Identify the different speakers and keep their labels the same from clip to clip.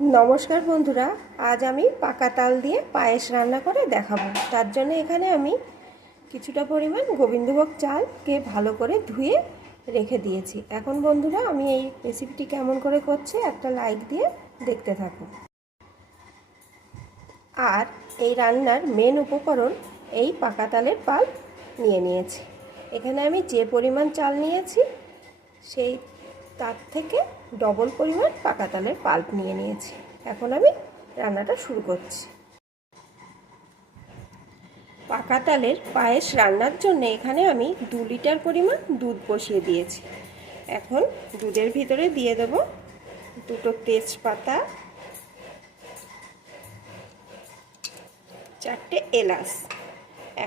Speaker 1: নমস্কার বন্ধুরা, আজ আমি পাকা তাল দিয়ে পায়েস রান্না করে দেখাবো। তার জন্য এখানে আমি কিছুটা পরিমাণ গোবিন্দভোগ চালকে ভালো করে ধুয়ে রেখে দিয়েছি। এখন বন্ধুরা, আমি এই রেসিপিটি কেমন করে করছি একটা লাইক দিয়ে দেখতে থাকো আর এই রান্নার মেন উপকরণ এই পাকা তালের পাল্প নিয়ে নিয়েছি। এখানে আমি যে পরিমাণ চাল নিয়েছি, সেই তার থেকে ডবল পরিমাণ পাকা তালের পাল্প নিয়ে নিয়েছি। এখন আমি রান্নাটা শুরু করছি। পাকা তালের পায়েস রান্নার জন্য এখানে আমি দু লিটার পরিমাণ দুধ বসিয়ে দিয়েছি। এখন দুধের ভিতরে দিয়ে দেব দুটো তেজপাতা, চারটে এলাচ।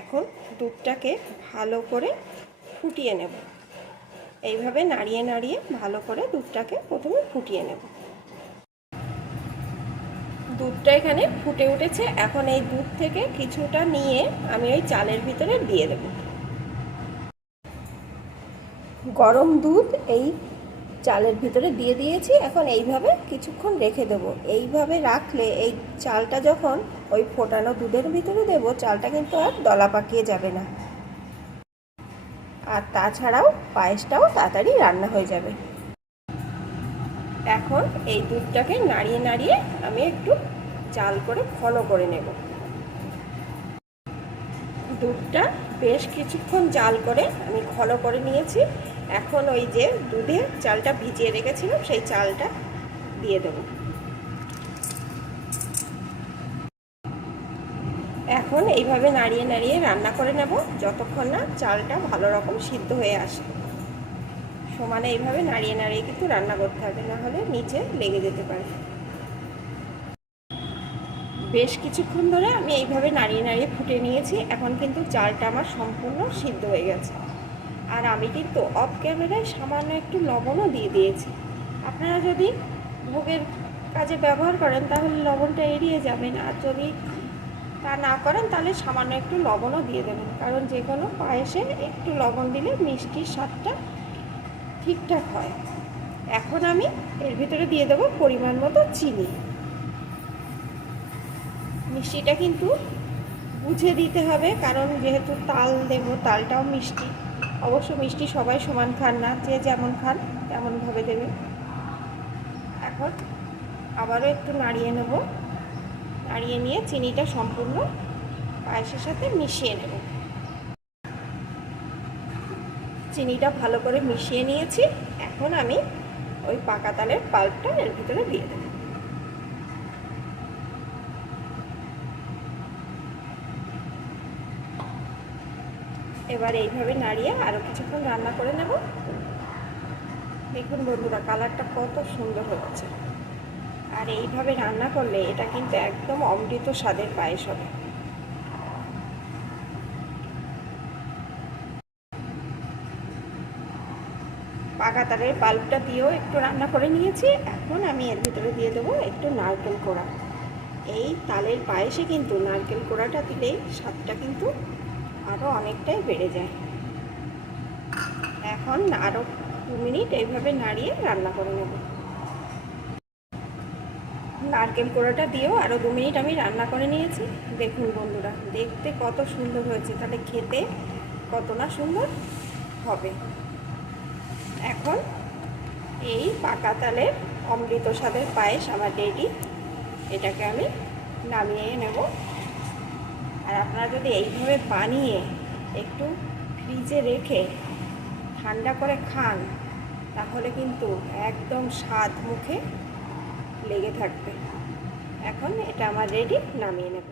Speaker 1: এখন দুধটাকে ভালো করে ফুটিয়ে নেব। এইভাবে নাড়িয়ে নাড়িয়ে ভালো করে দুধটাকে প্রথমে ফুটিয়ে নেব। দুধটা এখানে ফুটে উঠেছে। এখন এই দুধ থেকে কিছুটা নিয়ে আমি ওই চালের ভিতরে দিয়ে দেব। গরম দুধ এই চালের ভিতরে দিয়ে দিয়েছি। এখন এইভাবে কিছুক্ষণ রেখে দেব। এইভাবে রাখলে এই চালটা যখন ওই ফোটানো দুধের ভিতরে দেব, চালটা কিন্তু আর দলা পাকিয়ে যাবে না। আর তাছাড়াও পায়েসটাও তাড়াতাড়ি রান্না হয়ে যাবে। এখন এই দুধটাকে নাড়িয়ে নাড়িয়ে আমি একটু চাল করে ঘন করে নেব। দুধটা বেশ কিছুক্ষণ জাল করে আমি ঘন করে নিয়েছি। এখন ওই যে দুধে চালটা ভিজিয়ে রেখেছিলাম, সেই চালটা দিয়ে দেব। এখন এইভাবে নাড়িয়ে নাড়িয়ে রান্না করে নেব, যতক্ষণ না চালটা ভালো রকম সিদ্ধ হয়ে আসে। সমানে এইভাবে নাড়িয়ে নাড়িয়ে কিন্তু রান্না করতে হবে, না হলে নিচে লেগে যেতে পারে। বেশ কিছুক্ষণ ধরে আমি এইভাবে নাড়িয়ে নাড়িয়ে ফুটে নিয়েছি, এখন কিন্তু চালটা আমার সম্পূর্ণ সিদ্ধ হয়ে গেছে। আর আমি কিন্তু অফ ক্যামেরায় সামান্য একটু লবণও দিয়ে দিয়েছি। আপনারা যদি ভোগের কাজে ব্যবহার করেন, তাহলে লবণটা এড়িয়ে যাবেন। আর যদি তা না করেন, তাহলে সামান্য একটু লবণও দিয়ে দেবেন। কারণ যে কোনো পায়েসে একটু লবণ দিলে মিষ্টির স্বাদটা ঠিকঠাক হয়। এখন আমি এর ভিতরে দিয়ে দেবো পরিমাণ মতো চিনি। মিষ্টিটা কিন্তু বুঝে দিতে হবে, কারণ যেহেতু তাল দেব, তালটাও মিষ্টি। অবশ্য মিষ্টি সবাই সমান খান না, যে যেমন খান তেমনভাবে দেবে। এখন আবারও একটু নাড়িয়ে নেব। নাড়িয়ে নিয়ে চিনিটা সম্পূর্ণ পায়েসের সাথে মিশিয়ে নেব। চিনিটা ভালো করে মিশিয়ে নিয়েছি। এখন আমি ওই পাকা তালের পাল্পটা এর ভিতরে দিয়ে দেব। এবার এইভাবে নাড়িয়ে আরও কিছুক্ষণ রান্না করে নেব। দেখুন বন্ধুরা, কালারটা কত সুন্দর হচ্ছে আর এইভাবে রান্না করলে এটা কিন্তু একদম অমৃত স্বাদের পায়েস হবে। পাকা তালের পাল্পটা দিয়েও একটু রান্না করে নিয়েছি। এখন আমি এর ভিতরে দিয়ে দেবো একটু নারকেল কোড়া। এই তালের পায়েসে কিন্তু নারকেল কোড়াটা দিলেই স্বাদটা কিন্তু আরও অনেকটাই বেড়ে যায়। এখন আরও দু মিনিট এইভাবে নাড়িয়ে রান্না করে নেব। নারকেল কোড়াটা দিয়েও আরও দু মিনিট আমি রান্না করে নিয়েছি। দেখুন বন্ধুরা, দেখতে কত সুন্দর হয়েছে। তাহলে খেতে কত না সুন্দর হবে। এখন এই পাকা তালের অমৃত স্বাদের পায়েস আমার রেডি। এটাকে আমি নামিয়ে নেব। আর আপনারা যদি এইভাবে বানিয়ে একটু ফ্রিজে রেখে ঠান্ডা করে খান, তাহলে কিন্তু একদম স্বাদ মুখে লেগে থাকবে। এখন এটা আমার রেডি নামিয়ে নেব।